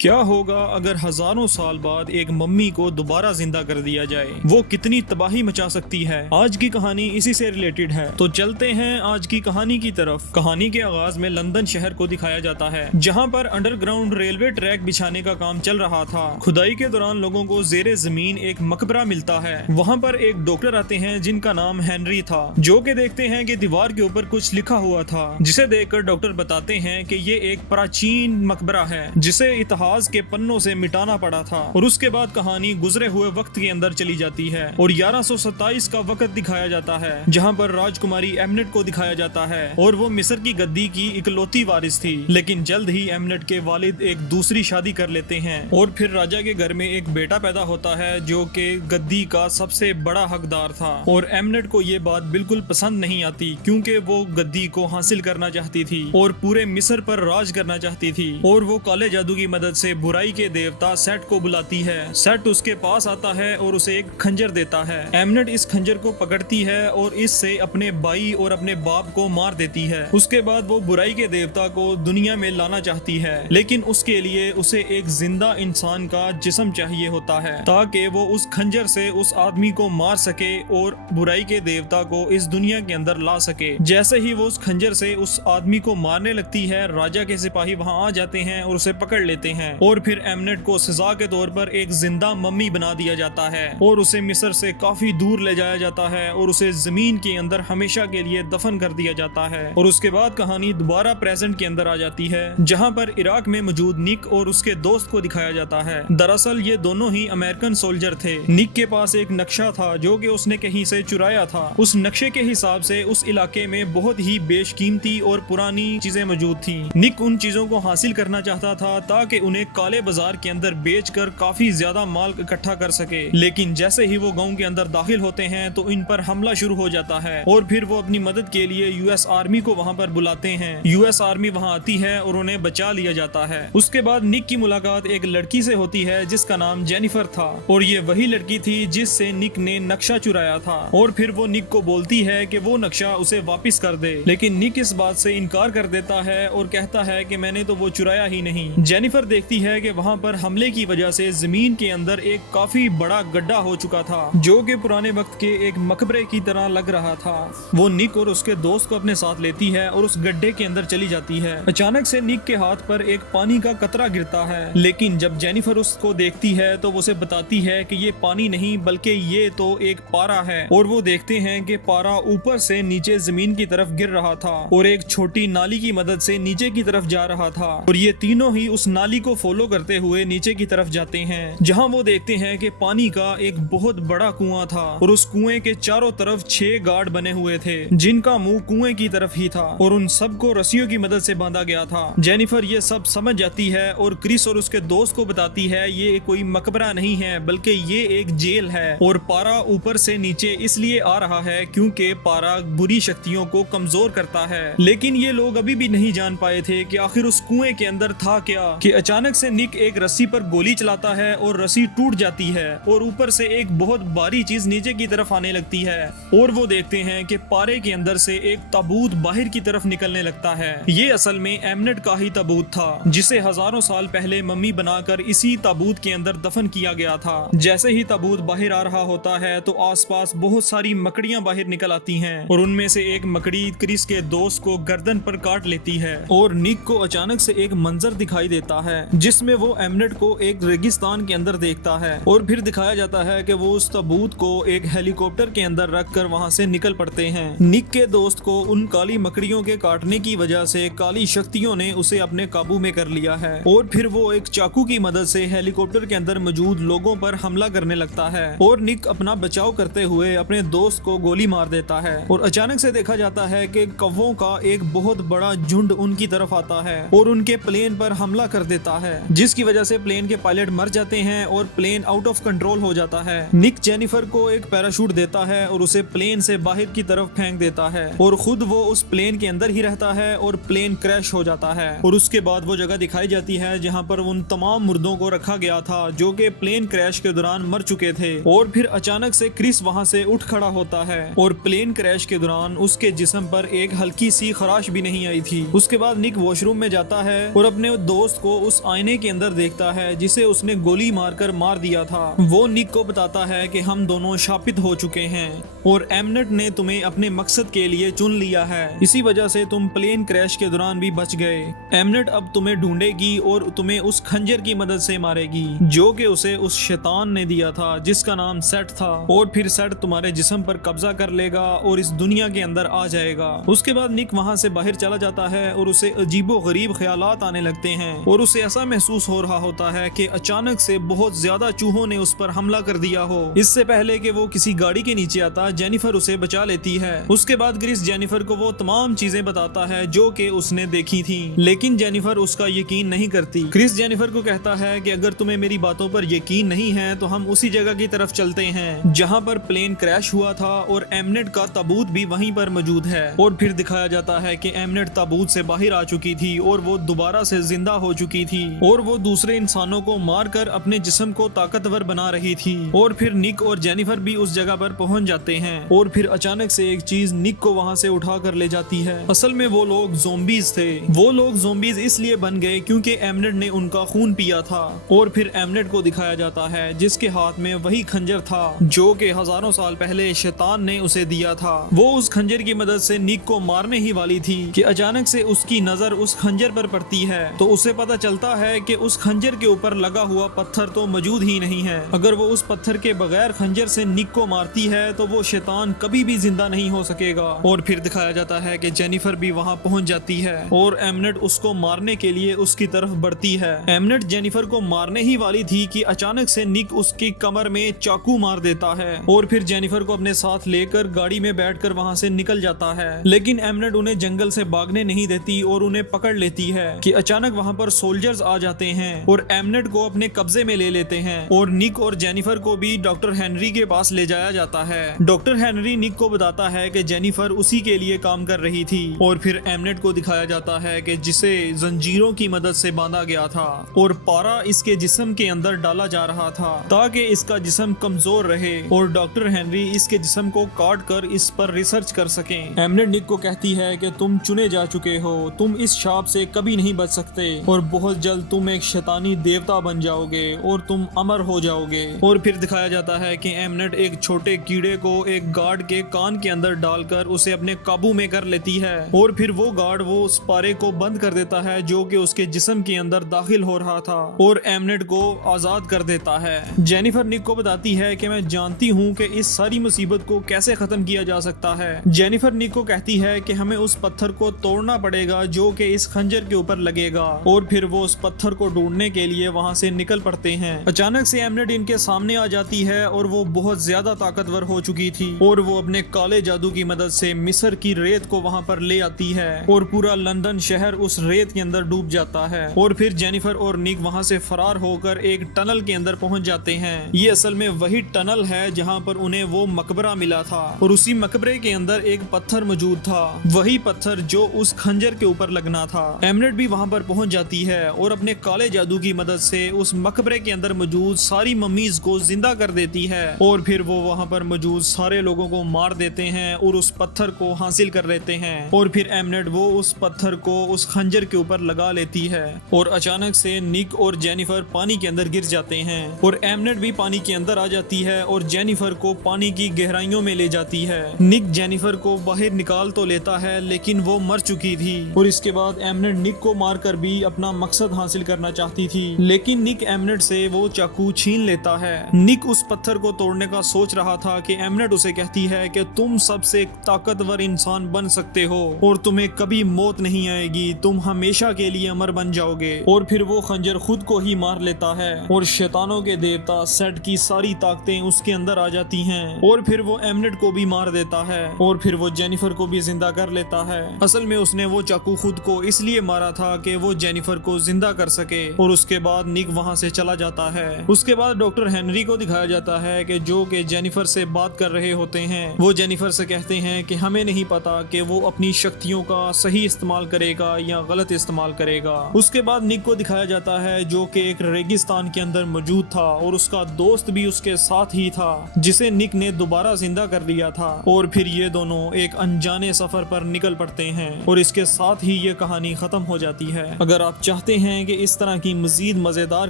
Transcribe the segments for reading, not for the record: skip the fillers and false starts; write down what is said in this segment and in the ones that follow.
क्या होगा अगर हजारों साल बाद एक मम्मी को दोबारा जिंदा कर दिया जाए? वो कितनी तबाही मचा सकती है। आज की कहानी इसी से रिलेटेड है, तो चलते हैं आज की कहानी की तरफ। कहानी के आगाज में लंदन शहर को दिखाया जाता है, जहां पर अंडरग्राउंड रेलवे ट्रैक बिछाने का काम चल रहा था। खुदाई के दौरान लोगों को जेरे जमीन एक मकबरा मिलता है। वहाँ पर एक डॉक्टर आते हैं जिनका नाम हेनरी था, जो के देखते हैं कि दीवार के ऊपर कुछ लिखा हुआ था, जिसे देखकर डॉक्टर बताते हैं कि ये एक प्राचीन मकबरा है जिसे इतिहास के पन्नों से मिटाना पड़ा था। और उसके बाद कहानी गुजरे हुए वक्त के अंदर चली जाती है और 1127 का वक्त दिखाया जाता है, जहां पर राजकुमारी एमनेट को दिखाया जाता है और वो मिस्र की गद्दी की इकलौती वारिस थी। लेकिन जल्द ही एमनेट के वालिद एक दूसरी शादी कर लेते हैं और फिर राजा के घर में एक बेटा पैदा होता है जो कि गद्दी का सबसे बड़ा हकदार था। और एमनेट को ये बात बिल्कुल पसंद नहीं आती, क्योंकि वो गद्दी को हासिल करना चाहती थी और पूरे मिस्र पर राज करना चाहती थी। और वो काले जादू की मदद से बुराई के देवता सेट को बुलाती है। सेट उसके पास आता है और उसे एक खंजर देता है। एमनेट इस खंजर को पकड़ती है और इससे अपने भाई और अपने बाप को मार देती है। उसके बाद वो बुराई के देवता को दुनिया में लाना चाहती है, लेकिन उसके लिए उसे एक जिंदा इंसान का जिस्म चाहिए होता है, ताकि वो उस खंजर से उस आदमी को मार सके और बुराई के देवता को इस दुनिया के अंदर ला सके। जैसे ही वो उस खंजर से उस आदमी को मारने लगती है, राजा के सिपाही वहाँ आ जाते हैं और उसे पकड़ लेते हैं और फिर एमनेट को सजा के तौर पर एक जिंदा मम्मी बना दिया जाता है और उसे मिस्र से काफी दूर ले जाया जाता है और उसे जमीन के अंदर हमेशा के लिए दफन कर दिया जाता है। और उसके बाद कहानी दोबारा प्रेजेंट के अंदर आ जाती है, जहां पर इराक में मौजूद निक और उसके दोस्त को दिखाया जाता है। दरअसल ये दोनों ही अमेरिकन सोल्जर थे। निक के पास एक नक्शा था जो कि उसने कहीं से चुराया था। उस नक्शे के हिसाब से उस इलाके में बहुत ही बेशकीमती और पुरानी चीजें मौजूद थी। निक उन चीजों को हासिल करना चाहता था ताकि उन्हें काले बाजार के अंदर बेचकर काफी ज्यादा माल इकट्ठा कर सके। लेकिन जैसे ही वो गांव के अंदर दाखिल होते हैं तो इन पर हमला शुरू हो जाता है और फिर वो अपनी मदद के लिए यूएस आर्मी को वहां पर बुलाते हैं। यूएस आर्मी वहां आती है और उन्हें बचा लिया जाता है। उसके बाद निक की मुलाकात एक लड़की से होती है जिसका नाम जेनिफर था, और ये वही लड़की थी जिससे निक ने नक्शा चुराया था। और फिर वो निक को बोलती है कि वो नक्शा उसे वापस कर दे, लेकिन निक इस बात से इनकार कर देता है और कहता है कि मैंने तो वो चुराया ही नहीं। जेनिफर देखती है कि वहाँ पर हमले की वजह से जमीन के अंदर एक काफी बड़ा गड्ढा हो चुका था, जो कि पुराने वक्त के एक मकबरे की तरह लग रहा था। वो निक और उसके दोस्त को अपने साथ लेती है और उस गड्ढे के अंदर चली जाती है। अचानक से निक के हाथ पर एक पानी का कतरा गिरता है, लेकिन जब जेनिफर उसको देखती है तो वो उसे बताती है कि ये पानी नहीं बल्कि ये तो एक पारा है। और वो देखते हैं कि पारा ऊपर से नीचे जमीन की तरफ गिर रहा था और एक छोटी नाली की मदद से नीचे की तरफ जा रहा था। और ये तीनों ही उस नाली को फॉलो करते हुए नीचे की तरफ जाते हैं, जहां वो देखते हैं कि पानी का एक बहुत बड़ा कुआं था और उस कुएं के चारों तरफ 6 गार्ड बने हुए थे, जिनका मुंह कुएं की तरफ ही था और उन सबको रस्सियों की मदद से बांधा गया था। जेनिफर ये सब समझ जाती है और क्रिस और उसके दोस्त को बताती है ये कोई मकबरा नहीं है बल्कि ये एक जेल है, और पारा ऊपर से नीचे इसलिए आ रहा है क्योंकि पारा बुरी शक्तियों को कमजोर करता है। लेकिन ये लोग अभी भी नहीं जान पाए थे कि आखिर उस कुएं के अंदर था क्या, कि अचानक से निक एक रस्सी पर गोली चलाता है और रस्सी टूट जाती है और ऊपर से एक बहुत भारी चीज नीचे की तरफ आने लगती है। और वो देखते हैं कि पारे के अंदर से एक ताबूत बाहर की तरफ निकलने लगता है। ये असल में एमनेट का ही ताबूत था, जिसे हजारों साल पहले मम्मी बनाकर इसी ताबूत के अंदर दफन किया गया था। जैसे ही ताबूत बाहर आ रहा होता है तो आसपास बहुत सारी मकड़ियां बाहर निकल आती हैं और उनमें से एक मकड़ी क्रिस के दोस्त को गर्दन पर काट लेती है। और निक को अचानक से एक मंजर दिखाई देता है जिसमें वो एमनेट को एक रेगिस्तान के अंदर देखता है। और फिर दिखाया जाता है कि वो उस ताबूत को एक हेलीकॉप्टर के अंदर रखकर वहां से निकल पड़ते हैं। निक के दोस्त को उन काली मकड़ियों के काटने की वजह से काली शक्तियों ने उसे अपने काबू में कर लिया है और फिर वो एक चाकू की मदद से हेलीकॉप्टर के अंदर मौजूद लोगों पर हमला करने लगता है। और निक अपना बचाव करते हुए अपने दोस्त को गोली मार देता है और अचानक से देखा जाता है कि कौवों का एक बहुत बड़ा झुंड उनकी तरफ आता है और उनके प्लेन पर हमला कर देता है, जिसकी वजह से प्लेन के पायलट मर जाते हैं और प्लेन आउट ऑफ कंट्रोल हो जाता है। निक जेनिफर को एक पैराशूट देता है और उसे प्लेन से बाहर की तरफ फेंक देता है और खुद वो उस प्लेन के अंदर ही रहता है और प्लेन क्रैश हो जाता है। और उसके बाद वो जगह दिखाई जाती है जहां पर उन तमाम मुर्दों को रखा गया था जो कि प्लेन क्रैश के दौरान मर चुके थे। और फिर अचानक से क्रिस वहां से उठ खड़ा होता है और प्लेन क्रैश के दौरान उसके जिस्म पर एक हल्की सी खराश भी नहीं आई थी। उसके बाद निक वॉशरूम में जाता है और अपने दोस्त को उस आईने के अंदर देखता है जिसे उसने गोली मारकर मार दिया था, वो निक को बताता है कि हम दोनों शापित हो चुके हैं और एमनेट ने तुम्हें अपने मकसद के लिए चुन लिया है। इसी वजह से तुम प्लेन क्रैश के दौरान भी बच गए। एमनेट अब तुम्हें ढूंढेगी और तुम्हें उस खंजर की मदद से मारेगी जो कि उसे उस शैतान ने दिया था जिसका नाम सेट था, और फिर सेट तुम्हारे जिस्म पर कब्जा कर लेगा और इस दुनिया के अंदर आ जाएगा। उसके बाद निक वहाँ से बाहर चला जाता है और उसे अजीबो गरीब ख्यालात आने लगते हैं और उसे ऐसा महसूस हो रहा होता है कि अचानक से बहुत ज्यादा चूहों ने उस पर हमला कर दिया हो। इससे पहले कि वो किसी गाड़ी के नीचे आता, जेनिफर उसे बचा लेती है। उसके बाद क्रिस जेनिफर को वो तमाम चीजें बताता है जो कि उसने देखी थी, लेकिन जेनिफर उसका यकीन नहीं करती। क्रिस जेनिफर को कहता है कि अगर तुम्हें मेरी बातों पर यकीन नहीं है तो हम उसी जगह की तरफ चलते हैं जहाँ पर प्लेन क्रैश हुआ था और एमनेट का ताबूत भी वहीं पर मौजूद है। और फिर दिखाया जाता है कि एमनेट ताबूत से बाहर आ चुकी थी और वो दोबारा से जिंदा हो चुकी थी और वो दूसरे इंसानों को मारकर अपने जिस्म को ताकतवर बना रही थी। और फिर निक और जेनिफर भी उस जगह पर पहुंच जाते हैं और फिर अचानक से एक चीज निक को वहां से उठा कर ले जाती है। असल में वो लोग ज़ोंबीज थे। वो लोग ज़ोंबीज इसलिए बन गए क्योंकि एमनेट ने उनका खून पिया था। और फिर एमनेट को दिखाया जाता है जिसके हाथ में वही खंजर था जो कि हजारों साल पहले शैतान ने उसे दिया था। वो उस खंजर की मदद से निक को मारने ही वाली थी कि अचानक से उसकी नजर उस खंजर पर पड़ती है तो उसे पता चलता है कि उस खंजर के ऊपर लगा हुआ पत्थर तो मौजूद ही नहीं है। अगर वो उस पत्थर के बगैर खंजर से निक को मारती है तो वो शैतान कभी भी जिंदा नहीं हो सकेगा। और फिर दिखाया जाता है कि जेनिफर भी वहाँ पहुँच जाती है और एमनेट उसको मारने के लिए उसकी तरफ बढ़ती है। एमनेट जेनिफर को मारने ही वाली थी कि अचानक से निक उसकी कमर में चाकू मार देता है और फिर जेनिफर को अपने साथ लेकर गाड़ी में बैठकर वहाँ से निकल जाता है। लेकिन एमनेट उन्हें जंगल से भागने नहीं देती और उन्हें पकड़ लेती है कि अचानक वहाँ पर सोल्जर्स आ जाते हैं और एमनेट को अपने कब्जे में ले लेते हैं और निक और जेनिफर को भी डॉक्टर हेनरी के पास ले जाया जाता है। डॉक्टर हेनरी निक को बताता है कि जेनिफर उसी के लिए काम कर रही थी और फिर एमनेट को दिखाया जाता है कि जिसे जंजीरों की मदद से बांधा गया था और पारा इसके जिस्म के अंदर डाला जा रहा था ताकि इसका जिस्म कमजोर रहे और डॉक्टर हेनरी इसके जिस्म को काट कर इस पर रिसर्च कर सकें। एमनेट निक को कहती है कि तुम चुने जा चुके हो, तुम इस शाप से कभी नहीं बच सकते और बहुत जल्द तुम एक शैतानी देवता बन जाओगे और तुम अमर हो जाओगे। और फिर दिखाया जाता है कि एमनेट एक छोटे कीड़े को एक गार्ड के कान के अंदर डालकर उसे अपने काबू में कर लेती है और फिर वो गार्ड वो उस पारे को बंद कर देता है जो कि उसके जिस्म के अंदर दाखिल हो रहा था और एमनेट को आजाद कर देता है। जेनिफर निक को बताती है कि मैं जानती हूँ कि इस सारी मुसीबत को कैसे खत्म किया जा सकता है। जेनिफर निक को कहती है कि हमें उस पत्थर को तोड़ना पड़ेगा जो कि इस खंजर के ऊपर लगेगा और फिर वो उस पत्थर को ढूंढने के लिए वहाँ से निकल पड़ते हैं। अचानक से एमनेट इनके सामने आ जाती है और वो बहुत ज्यादा ताकतवर हो चुकी थी और वो अपने काले जादू की मदद से मिस्र की रेत को वहाँ पर ले आती है और पूरा लंदन शहर उस रेत के अंदर डूब जाता है। और फिर जेनिफर और निक वहाँ से फरार होकर एक टनल के अंदर पहुँच जाते हैं। ये असल में वही टनल है जहाँ पर उन्हें वो मकबरा मिला था और उसी मकबरे के अंदर एक पत्थर मौजूद था, वही पत्थर जो उस खंजर के ऊपर लगना था। एमनेट भी वहाँ पर पहुँच जाती है और अपने काले जादू की मदद से उस मकबरे के अंदर मौजूद सारी मम्मीज को जिंदा कर देती है और फिर वो वहाँ पर मौजूद सारे लोगों को मार देते हैं और उस पत्थर को हासिल कर लेते हैं। और फिर एमनेट वो उस पत्थर को उस खंजर के ऊपर लगा लेती है और अचानक से निक और जेनिफर पानी के अंदर गिर जाते हैं और एमनेट भी पानी के अंदर आ जाती है और जेनिफर को पानी की गहराइयों में ले जाती है। निक जेनिफर को बाहर निकाल तो लेता है लेकिन वो मर चुकी थी और इसके बाद एमनेट निक को मारकर भी अपना मकसद हासिल करना चाहती थी, लेकिन निक एमनेट से वो चाकू छीन लेता है। निक उस पत्थर को तोड़ने का सोच रहा था कि एमनेट उसे कहती है कि तुम सबसे ताकतवर इंसान बन सकते हो और तुम्हें कभी मौत नहीं आएगी, तुम हमेशा के लिए अमर बन जाओगे। और फिर वो खंजर खुद को ही मार लेता है और शैतानों के देवता सेट की सारी ताकतें उसके अंदर आ जाती हैं और फिर वो एमनेट को भी मार देता है और फिर वो जेनिफर को भी जिंदा कर लेता है। असल में उसने वो चाकू खुद को इसलिए मारा था कि वो जेनिफर को जिंदा कर सके। और उसके बाद निक वहाँ से चला जाता है। उसके बाद डॉक्टर हेनरी को दिखाया जाता है कि जो कि जेनिफर से बात कर रहे होते हैं। वो जेनिफर से कहते हैं कि हमें नहीं पता कि वो अपनी शक्तियों का सही इस्तेमाल करेगा या गलत इस्तेमाल करेगा। उसके बाद निक को दिखाया जाता है जो कि एक रेगिस्तान के अंदर मौजूद था और उसका दोस्त भी उसके साथ ही था जिसे निक ने दोबारा जिंदा कर लिया था। और फिर ये दोनों एक अनजाने सफर पर निकल पड़ते हैं और इसके साथ ही ये कहानी खत्म हो जाती है। अगर आप चाहते हैं हैं कि इस तरह की मजीद मज़ेदार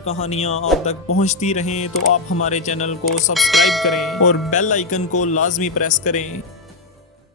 कहानियाँ आप तक पहुँचती रहें तो आप हमारे चैनल को सब्सक्राइब करें और बेल आइकन को लाजमी प्रेस करें।